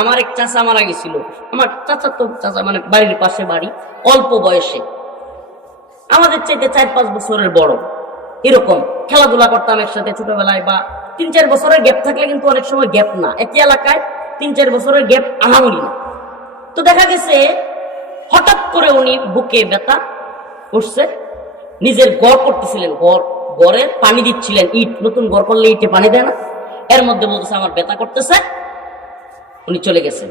আমার এক চাচা মারা গেছিল, আমার চাচা তো চাচা মানে বাড়ির পাশে বাড়ি, অল্প বয়সে, আমাদের চাইতে 4-5 বছরের বড়, এরকম খেলাধুলা করতাম একসাথে ছোটবেলায়, বা 3-4 বছরের গ্যাপ থাকলে কিন্তু অনেক সময় গ্যাপ না, একই এলাকায় 3-4 বছরের গ্যাপ আহামরি না। তো দেখা গেছে হঠাৎ করে উনি বুকে ব্যথা উঠছে, নিজের গড় করতেছিলেন, গড়ে পানি দিচ্ছিলেন, ইট নতুন গড় করলে ইটে পানি দেয় না, এর মধ্যে বলতেছে আমার ব্যথা করতেছে, উনি চলে গেছেন।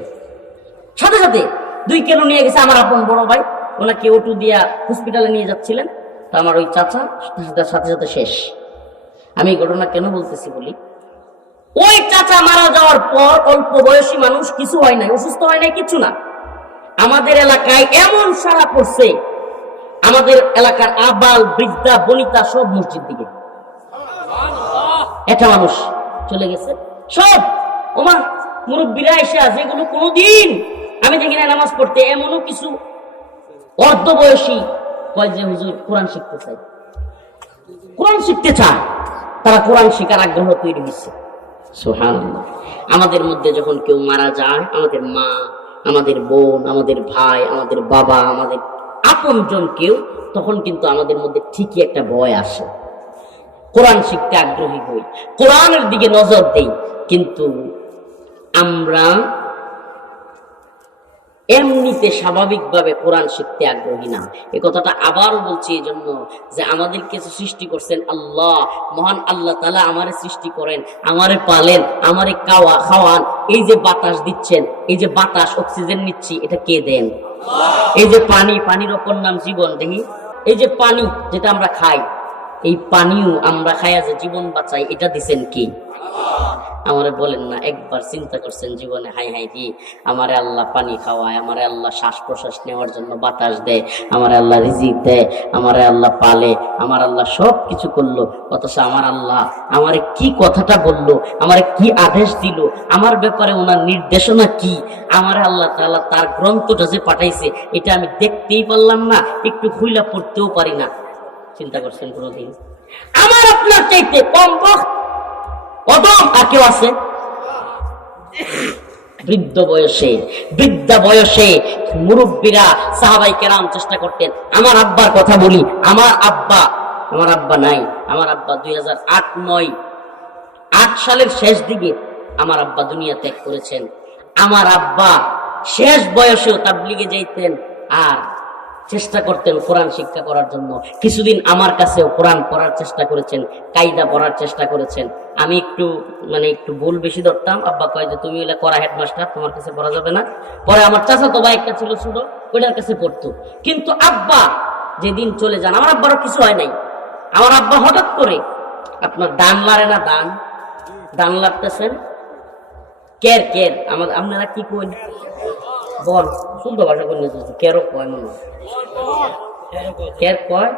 সাথে সাথে 2 কিলো নিয়ে গেছে আমার আপন বড় ভাই, ওনাকে অটো দিয়া হসপিটালে নিয়ে যাচ্ছিলেন। তো আমার ওই চাচা সাথে সাথে শেষ। আমি এই ঘটনা কেন বলতেছি বলি, ওই চাচা মারা যাওয়ার পর অল্প বয়সী মানুষ, কিছু হয় নাই, অসুস্থ হয় নাই, কিছু না, আমাদের এলাকায় এমন সারা পড়ছে, আমাদের এলাকার আবাল বৃদ্ধা বনিতা সব মসজিদ দিকে, একটা মানুষ চলে গেছে সব। ওমা মুরব্বীরা এসে, যেগুলো কোনোদিন আমি দেখি না নামাজ পড়তে, এমনও কিছু অর্ধ বয়সী কয় যে হুজুর কোরআন শিখতে চাই, কোরআন শিখতে চায়, তারা কোরআন শিখার আগ্রহ তৈরি হয়েছে। সুবহানাল্লাহ। আমাদের মধ্যে যখন কেউ মারা যায়, আমাদের মা, আমাদের বোন, আমাদের ভাই, আমাদের বাবা, আমাদের আপনজন কেউ, তখন কিন্তু আমাদের মধ্যে ঠিকই একটা ভয় আসে, কোরআন শিখতে আগ্রহী হই, কোরআনের দিকে নজর দেই। কিন্তু আমরা এমনিতে স্বাভাবিকভাবে কোরআন শিখতে আগ্রহী না। এই কথাটা আবারও বলছি এই জন্য যে আমাদের কিছু সৃষ্টি করছেন আল্লাহ, মহান আল্লাহ তাআলা আমারে সৃষ্টি করেন, আমারে পালেন, আমারে খাওয়ান, এই যে বাতাস দিচ্ছেন, এই যে বাতাস অক্সিজেন নিচ্ছি, এটা কে দেন? এই যে পানির অপর নাম জীবন, দেখি এই যে পানি যেটা আমরা খাই, এই পানিও আমরা খাইয়া যে জীবন বাঁচাই, এটা দিচ্ছেন কি? আমারে বলেন না, একবার চিন্তা করছেন জীবনে, হাই হাই কি আমারে আল্লাহ পানি খাওয়ায়, আমারে আল্লাহ শ্বাস প্রশ্বাস নেওয়ার জন্য বাতাস দেয়, আমারে আল্লাহ রিজিক দেয়, আমারে আল্লাহ পালে, আমার আল্লাহ সব কিছু করলো, অথচ আমার আল্লাহ আমারে কি কথাটা বললো, আমারে কি আদেশ দিল, আমার ব্যাপারে ওনার নির্দেশনা কি, আমারে আল্লাহ তাআলা তার গ্রন্থটা যে পাঠাইছে, এটা আমি দেখতেই পারলাম না, একটু খুইলা পড়তেও পারি না। চিন্তা করছেন কোনোদিন? আমার আপনার চাইতে কম অদম আর কেউ আছে? বৃদ্ধা বয়সে মুরব্বীরা সাহাবায়ে কেরাম চেষ্টা করতেন। আমার আব্বার কথা বলি, আমার আব্বা নাই, আমার আব্বা 2008 সালের শেষ দিকে আমার আব্বা দুনিয়া ত্যাগ করেছেন। আমার আব্বা শেষ বয়সেও তাবলীগে যাইতেন আর চেষ্টা করতেন কোরআন শিক্ষা করার জন্য। কিছুদিন আমার কাছেও কোরআন পড়ার চেষ্টা করেছেন, কায়দা পড়ার চেষ্টা করেছেন। আমি একটু ভুল বেশি ধরতাম, আব্বা কয় যে তুমি করা হেডমাস্টার, তোমার কাছে পড়া যাবে না। পরে আমার চাচাতো ভাই একটা ছিল ছোট, ওইটার কাছে পড়তো। কিন্তু আব্বা যেদিন চলে যান, আমার আব্বারও কিছু হয় নাই, আমার আব্বা হঠাৎ করে, আপনার দান লারে না, দান লাড়তেছেন, কের আপনারা কি কই বল, শুদ্ধ ভাষা করে নিয়েছে, কেরো কয় মনে কের কয়,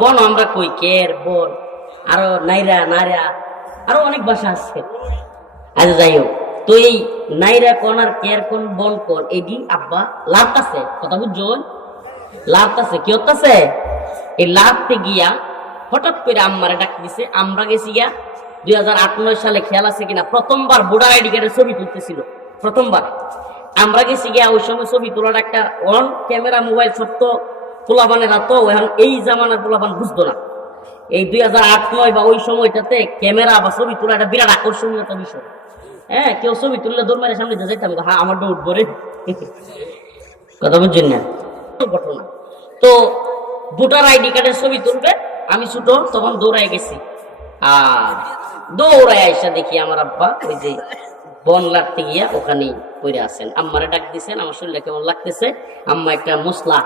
বন আমরা কই, কের বন, আরো নাইরা আরো অনেক ভাষা আছে। আচ্ছা যাই হোক, তো এই নাইরা কোন আর কের কোন বন কোন, এটি আব্বা লাভতাছে, কথা বুঝছো, লাভতাছে কি হতাছে, এই লাভতে গিয়া হঠাৎ করে আম্মারে ডাক দিছে। আমরা গেছি গিয়া 2008-9 সালে, খেয়াল আছে কিনা, প্রথমবার ভোটার আইডি কার্ডের ছবি তুলতেছিল, প্রথমবার আমরা গেছি গিয়া। ওই সময় ছবি তোলার একটা অন ক্যামেরা মোবাইল ছোট্ট পোলাপানের হাত, এখন এই জামানার পোলাপান বুঝতো না। এই 2008-9 বা ওই সময়টাতে ক্যামেরা বা ছবি তোলা একটা বিরাট আকর্ষণীয় একটা বিষয়। হ্যাঁ, কেউ ছবি তুললে দৌড় সামনে যেতাম, হ্যাঁ আমার দৌড় ধরে, কথা বুঝছেন না ঘটনা। তো ভোটার আইডি কার্ডের ছবি তুলবে, আমি ছোট তখন দৌড়ায় গেছি, আর দৌড়ায় আইসা দেখি আমার আব্বা ওই যে বন লাড়তে গিয়া ওখানে পড়ে আছেন। আম্মারে ডাক দিছেন, আমার শরীরটা কেমন লাগতেছে, আম্মা একটা মশলা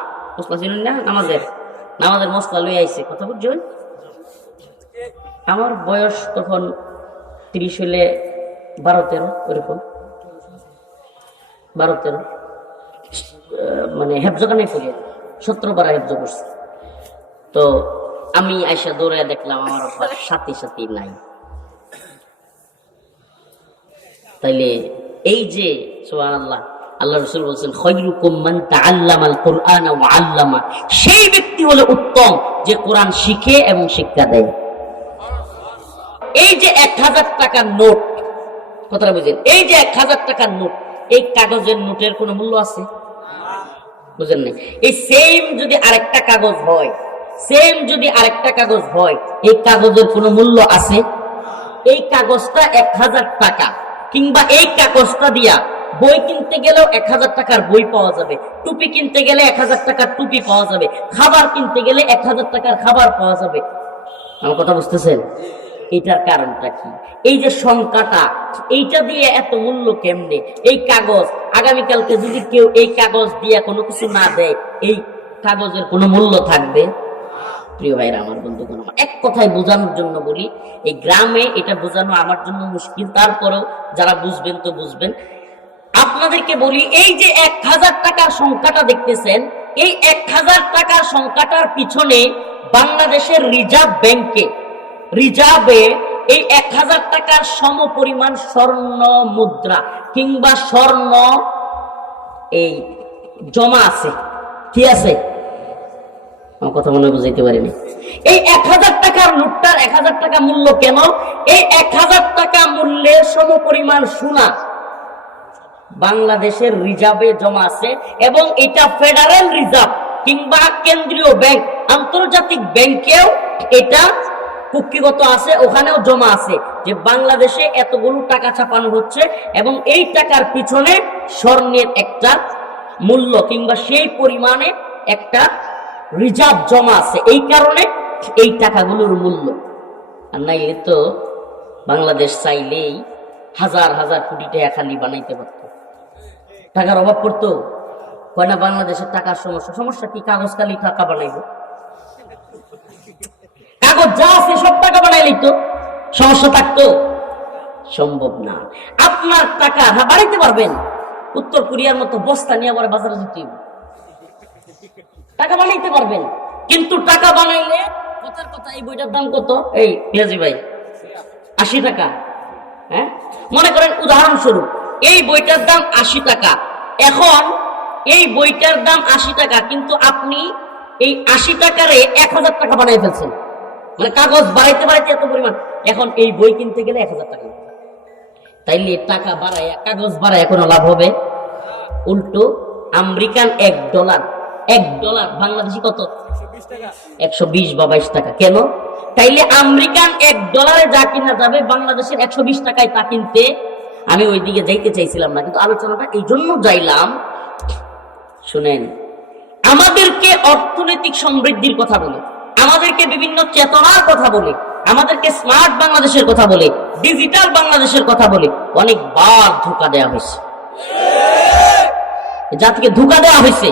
ছিলেন না, নামাজের মশলা লই আইছে, কথা বুঝছেন। আমার বয়স তখন 30 হলে 12-13, ওইরকম 12-13, মানে হেফজখানে পড়ে 17 বার হেফজ করছে। তো আমি আইসা দৌড়ে দেখলাম আমার আব্বার সাথে নাই। তাইলে এই যে সুবহানাল্লাহ, আল্লাহ রাসূল বলেছেন খায়রুকুম মান তাআল্লামাল কুরআনা ওয়া আল্লামা, সেই ব্যক্তি হলো উত্তম যে কোরআন শিখে এবং শিক্ষা দেয়। এই যে 1000 টাকার নোট, কথাটা বুঝেন? এই যে 1000 টাকার নোট, এই কাগজের নোটের কোনো মূল্য আছে? বুঝেন নাই? এই সেম যদি আরেকটা কাগজ হয়, সেম যদি আরেকটা কাগজ হয়, এই কাগজের কোনো মূল্য আছে? এই কাগজটা 1000 টাকা, কিংবা এই কাগজটা দিয়া বই কিনতে গেলেও 1000 টাকার বই পাওয়া যাবে, টুপি কিনতে গেলে 1000 টাকার টুপি পাওয়া যাবে, খাবার কিনতে গেলে 1000 টাকার খাবার পাওয়া যাবে। আমার কথা বুঝতেছেন? এইটার কারণটা কি? এই যে সংখ্যাটা, এইটা দিয়ে এত মূল্য কেমনে? এই কাগজ, আগামীকালকে যদি কেউ এই কাগজ দিয়ে কোনো কিছু না দেয়, এই কাগজের কোনো মূল্য থাকবে? প্রিয় ভাইরা আমার, বন্ধুগণ আমার, এক কথায় বোঝানোর জন্য বলি, এই গ্রামে এটা বোঝানো আমার জন্য মুশকিল, তারপরেও যারা বুঝবেন তো বুঝবেন। আপনাদেরকে বলি, এই যে 1000 টাকার সংখ্যাটা দেখতেছেন, এই 1000 টাকার সংখ্যাটার পিছনে বাংলাদেশের রিজার্ভ ব্যাংকে, রিজার্ভে এই 1000 টাকার সম পরিমাণ স্বর্ণ মুদ্রা কিংবা স্বর্ণ এই জমা আছে। কি আছে? আমার কথা মনে বুঝাইতে পারিনি। এই 1000 টাকার নোটটার 1000 টাকা মূল্য কেন? এই 1000 টাকা মূল্যের সম পরিমাণ সোনা বাংলাদেশের রিজার্ভে জমা আছে, এবং এটা ফেডারেল রিজার্ভ কিংবা কেন্দ্রীয় ব্যাংক, আন্তর্জাতিক ব্যাংকেও এটা কুক্ষিগত আছে, ওখানেও জমা আছে যে বাংলাদেশে এতগুলো টাকা ছাপানো হচ্ছে, এবং এই টাকার পিছনে স্বর্ণের একটা মূল্য কিংবা সেই পরিমাণে একটা রিজার্ভ জমা আছে, এই কারণে এই টাকাগুলোর মূল্য। আর নাইলে তো বাংলাদেশ চাইলেই হাজার হাজার কোটি টাকা খালি বানাইতে পারত, টাকার অভাব পড়তো। কয় না বাংলাদেশের টাকার সমস্যা, সমস্যা কি? কাগজ খালি টাকা বানাইব, কাগজ যা আছে সব টাকা বানাইলেই তো সমস্যা থাকতো? সম্ভব না। আপনার টাকা বাড়াইতে পারবেন, উত্তর কোরিয়ার মতো বস্তা নিয়ে আবার বাজারে যেতে টাকা বানাইতে পারবেন, কিন্তু টাকা বানাইলে কথার কথা, এই বইটার দাম কত? এই পিয়াজি ভাই 80 টাকা। হ্যাঁ, মনে করেন উদাহরণস্বরূপ এই বইটার দাম 80 টাকা। এখন এই বইটার দাম 80 টাকা, কিন্তু আপনি এই 80 টাকারে 1000 টাকা বানাই ফেলছেন, মানে কাগজ বাড়াইতে বাড়াইতে এত পরিমাণ। এখন এই বই কিনতে গেলে 1000 টাকা, তাইলে টাকা বাড়ায় কাগজ বাড়ায় কোনো লাভ হবে? উল্টো আমেরিকান $1 বাংলাদেশি কত? 120 বা 22 টাকা। কেন? তাইলে আমেরিকান $1 যা কিনা যাবে বাংলাদেশের 120 টাকায় তা কিনতে। আমি ওই দিকে যাইতে চাইছিলাম না, কিন্তু আলোচনাটা এই জন্য যাইলাম, শুনেন, আমাদেরকে অর্থনৈতিক সমৃদ্ধির কথা বলে, আমাদেরকে বিভিন্ন চেতনার কথা বলে, আমাদেরকে স্মার্ট বাংলাদেশের কথা বলে, ডিজিটাল বাংলাদেশের কথা বলে অনেকবার ধোঁকা দেওয়া হয়েছে, জাতিকে ধোঁকা দেওয়া হয়েছে।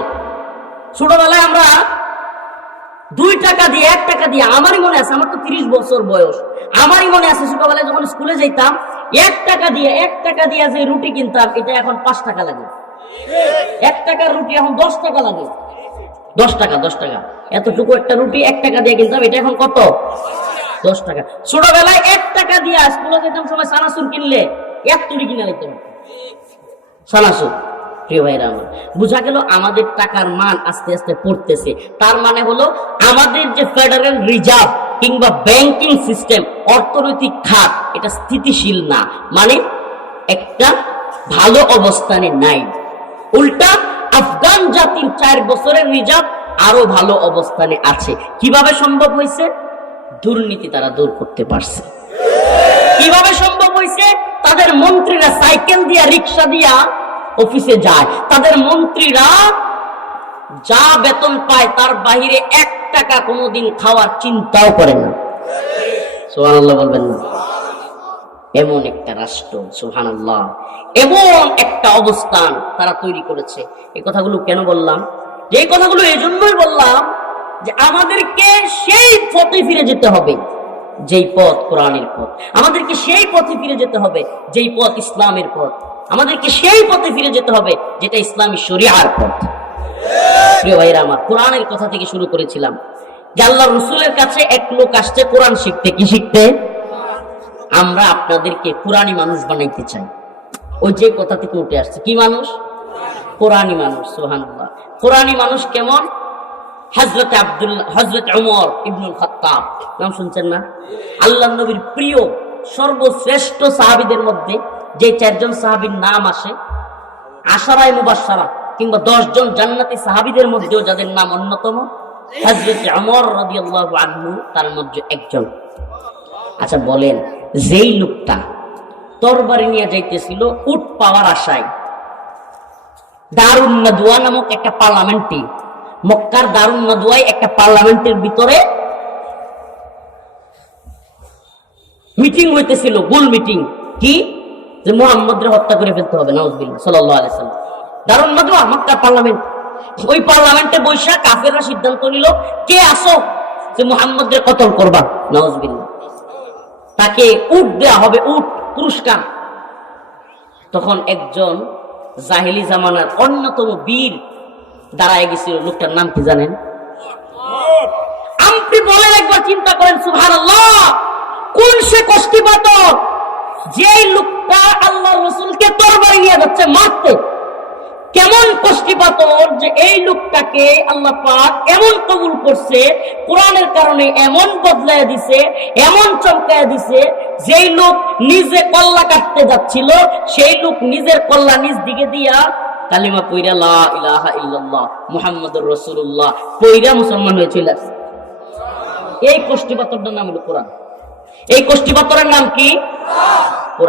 ছোটবেলায় আমরা 2 টাকা দিয়ে 1 টাকা দিয়ে, আমারই মনে আছে, আমার তো 30 বছর বয়স, আমারই মনে আছে ছোটবেলায় যখন স্কুলে যাইতাম 1 টাকা দিয়ে যে রুটি কিনতাম, এটা এখন 5 টাকা লাগে। 1 টাকার রুটি এখন 10 টাকা লাগে। 10 টাকা এতটুকু একটা রুটি 1 টাকা দিয়ে কিনতাম, এটা এখন কত? 10 টাকা। ছোটবেলায় 1 টাকা দিয়ে স্কুলে যেতাম, সময় সানাসুর কিনলে 1 তুড়ি কিনে নিতাম সানাসুর। প্রিয় ভাইরা আমার, বোঝা গেল আমাদের টাকার মান আস্তে আস্তে পড়তেছে। তার মানে হলো আমাদের যে ফেডারেল রিজার্ভ কিংবা ব্যাংকিং সিস্টেম, অর্থনৈতিক খাত, এটা স্থিতিশীল না, মানে একটা ভালো অবস্থানে নাই। উল্টা আফগান জাতির 4 বছরের রিজার্ভ আরো ভালো অবস্থানে আছে। কিভাবে সম্ভব হয়েছে? দুর্নীতি তারা দূর করতে পারছে। কিভাবে সম্ভব হয়েছে? তাদের মন্ত্রীরা সাইকেল দিয়া, রিক্সা দিয়া অফিসে যায়, তাদের মন্ত্রীরা যা বেতন পায় তার বাহিরে 1 টাকা কোনোদিন খাওয়ার চিন্তাও করে না। সুবহানাল্লাহ বলবেন না? এমন একটা রাষ্ট্র, সুবহানাল্লাহ, এমন একটা অবস্থান তারা তৈরি করেছে। এই কথাগুলো কেন বললাম? যে এই কথাগুলো এই জন্যই বললাম যে আমাদেরকে সেই পথে ফিরে যেতে হবে যেই পথ কোরআনের পথ, আমাদেরকে সেই পথে ফিরে যেতে হবে যেই পথ ইসলামের পথ, আমাদেরকে সেই পথে ফিরে যেতে হবে যেটা ইসলামী শরিয়ার পথ। প্রিয় ভাইরা আমার, কোরআনের কথা থেকে শুরু করেছিলাম যে আল্লাহর রাসূলের কাছে এক লোক আসছে কোরআন শিখতে। কি শিখতে? আমরা আপনাদেরকে কোরআনী মানুষ বানাইতে চাই। ওই যে কথা থেকে উঠে আসছে, কি মানুষ? কোরআনী মানুষ। সুবহানাল্লাহ। কোরআনী মানুষ কেমন? হযরত ওমর ইবনুল খাত্তাব নাম শুনছেন না? আল্লাহর নবীর প্রিয় সর্বশ্রেষ্ঠ সাহাবীদের মধ্যে যে 4 জন সাহাবীর নাম আসে আশারায়ে মুবাশশারা কিংবা 10 জন জান্নাতি সাহাবীদের মধ্যেও যাদের নাম অন্যতম হযরত ওমর রাদিয়াল্লাহু আনহু তার মধ্যে একজন। আচ্ছা বলেন, যেই লোকটা তরবারি নিয়ে যাইতেছিল উট পাওয়ার আশায় দারুন নাদওয়া নামক একটা পার্লামেন্টে, মক্কার দারুন নাদওয়ায় একটা পার্লামেন্টের ভিতরে মিটিং হইতেছিল, গোল মিটিং, কি যে মুহাম্মদকে হত্যা করে ফেলতে হবে, নাউজুবিল্লাহ সাল্লাল্লাহু আলাইহি সাল্লাম। দারুন নাদওয়া মক্কার পার্লামেন্ট, ওই পার্লামেন্টে বৈশা কাফেররা সিদ্ধান্ত নিল কে আসো যে মুহাম্মদকে কতল করবা, নাউজুবিল্লাহ। তাকে উট দেয়া হবে, উট পুরস্কার। তখন একজন জাহেলি জামানার অন্যতম বীর দাঁড়ায় গেছিল, লোকটার নাম কি জানেন? আপনি বলেন, একবার চিন্তা করেন, সুবহানাল্লাহ, কোন সে কষ্টিপাতর যেই লোকটা আল্লাহ রাসূলকে তরবারি নিয়ে যাচ্ছে মারতে। কেমন কষ্টিপাতর যে এই লোকটাকে আল্লাহ পাক এমন কবুল করছে, কোরআনের কারণে এমন বদলায় দিছে, এমন চমকায় দিছে, যেই লোক নিজে কল্লা কাটতে যাচ্ছিল সেই লোক নিজের কল্লা নিজ দিকে দিয়া কালিমা পইরা লা ইলাহা ইল্লাল্লাহ মুহাম্মাদুর রাসূলুল্লাহ পইরা মুসলমান হয়ে চলে আসছে। এই কষ্টিপাতরটার নাম হলো কোরআন। এই কষ্টিপাতরের নাম কি? কোরআন।